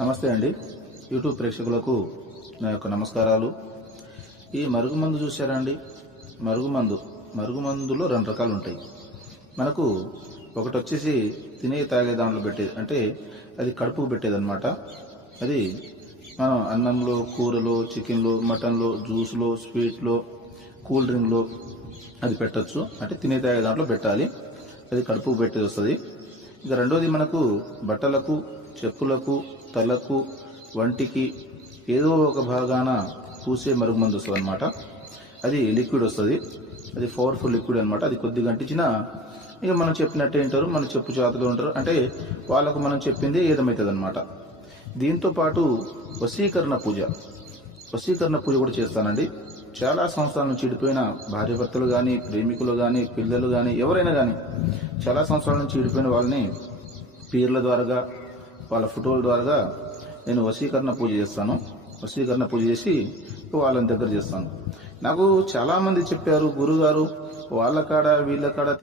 నమస్తే అండి. యూట్యూబ్ ప్రేక్షకులకు నా యొక్క నమస్కారాలు. ఈ మరుగుమందు చూసారా అండి? మరుగుమందులో రెండు రకాలు ఉంటాయి. మనకు ఒకటి వచ్చేసి తినే తాగే దాంట్లో పెట్టేది, అంటే అది కడుపుకు పెట్టేదన్నమాట. అది మనం అన్నంలో, కూరలో, చికెన్లో, మటన్లో, జ్యూస్లో, స్వీట్లో, కూల్ డ్రింక్లో అది పెట్టచ్చు. అంటే తినే తాగే దాంట్లో పెట్టాలి. అది కడుపుకు పెట్టేది వస్తుంది. ఇక రెండోది మనకు బట్టలకు, చెప్పులకు, తలకు, వంటికి ఏదో ఒక భాగాన పూసే మరుగుమందు వస్తుంది అనమాట. అది లిక్విడ్ వస్తుంది. అది పవర్ఫుల్ లిక్విడ్ అనమాట. అది కొద్దిగా అంటించినా ఇక మనం చెప్పినట్టే వింటారు, మన చెప్పు చేతలో ఉంటారు. అంటే వాళ్ళకు మనం చెప్పింది ఏదమవుతుంది అనమాట. దీంతో పాటు వశీకరణ పూజ కూడా చేస్తానండి. చాలా సంవత్సరాల నుంచి చెడిపోయిన భార్యాభర్తలు కానీ, ప్రేమికులు కానీ, పిల్లలు కానీ, ఎవరైనా కానీ చాలా సంవత్సరాల నుంచి చెడిపోయిన వాళ్ళని పీర్ల ద్వారా, వాళ్ళ ఫోటోల ద్వారా నేను వశీకరణ పూజ చేస్తాను. వశీకరణ పూజ చేసి వాళ్ళని దగ్గర చేస్తాను. నాకు చాలామంది చెప్పారు, గురుగారు వాళ్ళ కాడ వీళ్ళ కాడ